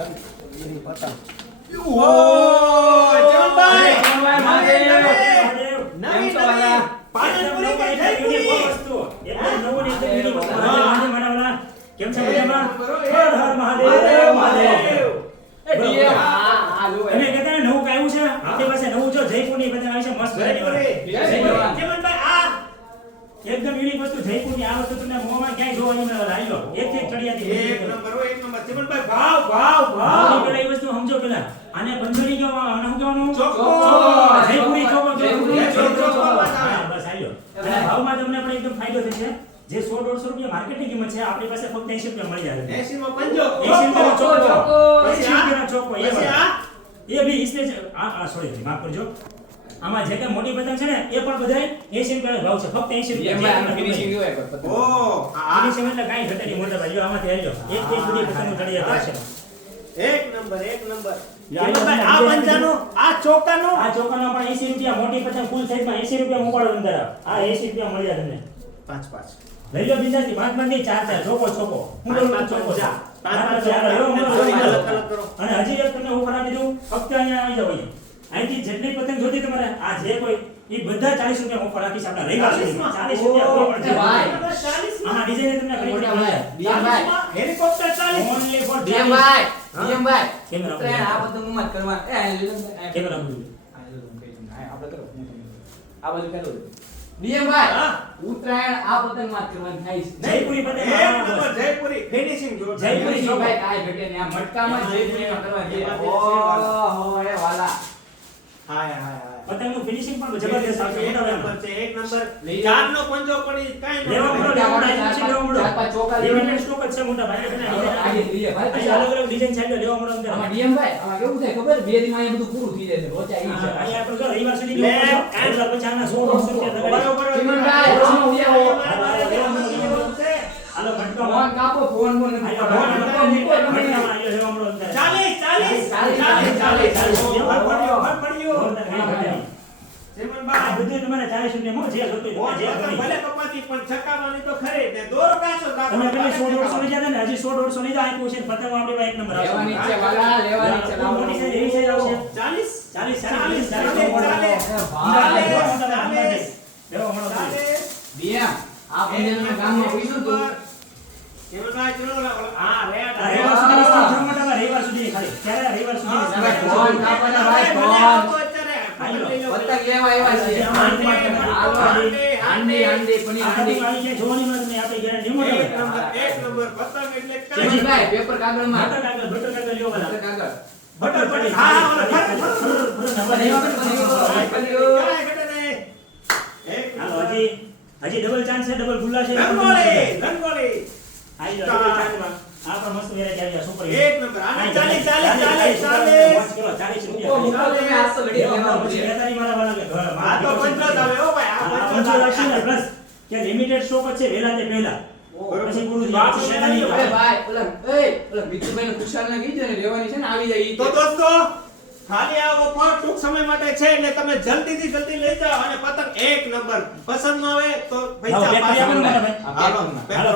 એની પતંગ ઓય ચમનભાઈ નવી નવી પાણીપુરી કે જયપુરી વસ્તુ એકદમ નવું ને એકદમ યુનિક વસ્તુ મારા કેમ છે મજામાં હર હર મહાદેવ મહાદેવ એ ડીએ તમે કહેતા ને નવું કાયું છે આપણી પાસે નવું જો જયપુરની બધા આવી છે મસ્ત ચમનભાઈ આ એકદમ યુનિક વસ્તુ જયપુરની આ વસ્તુ તમને મોમાં ક્યાંય જોવા નહીં મળે લાયો એક એક ચડિયાથી એક નંબર ચમનભાઈ ભાવ પેલા એ વસ્તુ સમજો પેલા આને બંધણી કેવા આને શું કહેવાનું ચોકો જયપુરી ચોકો ચોકો હા, બસ આવ્યો અને ભાવમાં તમને પણ એકદમ ફાયદો થશે જે 100-150 રૂપિયા માર્કેટની કિંમત છે આપણી પાસે ફક્ત 80 રૂપિયા મળી જાય 80 માં પંજો 80 રૂપિયાનો ચોકો પછી 80 રૂપિયાનો ચોકો એ પછી વાળો. આ એ બી इसने સોરી માફ કરજો આમાં જે કઈ મોટી પતંગ છે ને એ પણ બધાય 80 રૂપિયાનો ભાવ છે ફક્ત 80 રૂપિયા ફિનિશિંગ જોવે પતંગ. ઓ આ ફિનિશિંગ એટલે કાંઈ ઘટે નહીં મોટા ભાઈઓ આમાંથી આવજો એક બધી પતંગો ચડી જાય છે એક નંબર ચમનભાઈ આ પંજાનો આ ચોકાનો આ ચોકાનો પણ 80 રૂપિયા મોટી પતંગ ફૂલ સાઈઝમાં 80 રૂપિયા મોકળો અંદર આ 80 રૂપિયા મળી જાય તમને 5 લઈ લો બિંદાસથી 5 નહીં 4 ચોકો હું બોલું પાંચ, ચોકો જા. પાંચ, પાંચ, ચાર, લો, કલર કરો. અને હજી એક તમને હું કરાવી દઉં ફક્ત અહીંયા આવી જાવ અહીંથી જેટલી પતંગ જોતી તમારે આ જે કોઈ એ બધા 40 રૂપિયા ઓફર રાખીશ આપણા રવિવાર સુધીમાં 40 રૂપિયા કોઈ પણ ભાઈ. આમાં ડિઝાઇન તમને કરી મોટા આપી ભાઈ હેલિકોપ્ટર 40 ઓનલી ફોર ભાઈ કેમેરા ઉત્તરાયણ આ બધું મત કરવા કેમેરા આપણે કરો હું તમને આ બધું કરો ડીએમ ભાઈ હા. ઉત્તરાયણ આ પતંગ મત કરવાની થાય છે જયપુરી પતંગ એક નંબર જયપુરી ફિનિશિંગ જો જયપુરી જયપુરી ભાઈ કાઈ ઘટે નહીં આ મટકામાં જ જયપુરીમાં કરવાની છે ઓહો એ વાલા હાય પતંગનું ફિનિશિંગ પણ જબરદસ્ત આવશે મોટા ભાઈ એક નંબર ચાર નો પંજો પડી કાઈ લેવા મળો લેવા મળો ચાર પાંચ ચોકા લિમિટેડ સ્ટોક જ છે મોટા ભાઈ આગે લઈએ ભાઈ અહીં અલગ અલગ ડિઝાઇન છે લેવા મળો અંદર આમાં ડીએમ ભાઈ આમાં કેવું થાય ખબર બે દિનમાં અહીંયા બધું પૂરું થઈ જાય છે રોચા ઈ છે અહીંયા આપણે જો રવિવાર સુધી લે, એટલા પછી આના 100-150 રૂપિયા લગાડી બરોબર ચિમનભાઈ, રોશનો ઉયાવો. હાલો ફોન ભટકામાં કાપો ફોન બોન નથી આયો કાપો. મૂકો તમે. ભટકામાં આયો લેવા મળો અંદર 40 આ બધું તમારે 40 રૂપિયામાં જે જોતું હોય જે ગમે ભલે કપાતી પણ છકાવાની તો ખરી ને દોરો કાચો તમે પેલી 100-150 લઈ જતા ને હજી 100-150 લઈ જાય આપ્યું છે પતંગ આપણી પાસે એક નંબર આવશે લેવાની છે વાલા લેવાની છે લાવો. મોટી સાઈઝ એવી સાઈઝ આવશે 40 લેવા મળો ડીએમ આ બંનેના ગામમાં પૂછ્યું તું ચમનભાઈ ચલો આ રેડ રવિવાર સુધી સ્ટોક છે મોટા ભાઈ રવિવાર સુધી ખાલી ક્યારે રવિવાર સુધી ફોન કાપવાના ભાઈ ફોન પતંગ લેવા આવ્યા છે હાંડી હાંડી પનીર હાંડી જોવાની મળે તમને આપણે ગેરંટી મોટા એક નંબર પતંગ એટલે ચમનભાઈ પેપર કાગળમાં બટર કાગળ લ્યો વાલા પતંગ કાગળ બટર પડી હાલો હજી ડબલ ચાન્સ છે ડબલ ગુલ્લા છે રંગોળી આઈ જાઓ ડબલ ચાન્સમાં આ પણ મસ્ત વેરાયટી આવી સુપર એક નંબર આને 40 મૂકો મૂકો તમે આ તો ઘડી લેવાનું છે આ તો 50 આવે હો ભાઈ આ 50 પ્લસ કે લિમિટેડ સ્ટોક જ છે વેલા તે પહેલા પછી પૂરું થઈ અરે ભાઈ ઓલા મિતુભાઈ ને કુશાલ ને કીધું ને લેવાની છે ને આવી જાય ઈ તો દોસ્તો ખાલી આ ઓફર ટૂંક સમય માટે છે એટલે તમે જલ્દીથી જલ્દી લઈ જાઓ અને પતંગ એક નંબર પસંદ ન આવે તો પૈસા પાછા હાલો હાલો હાલો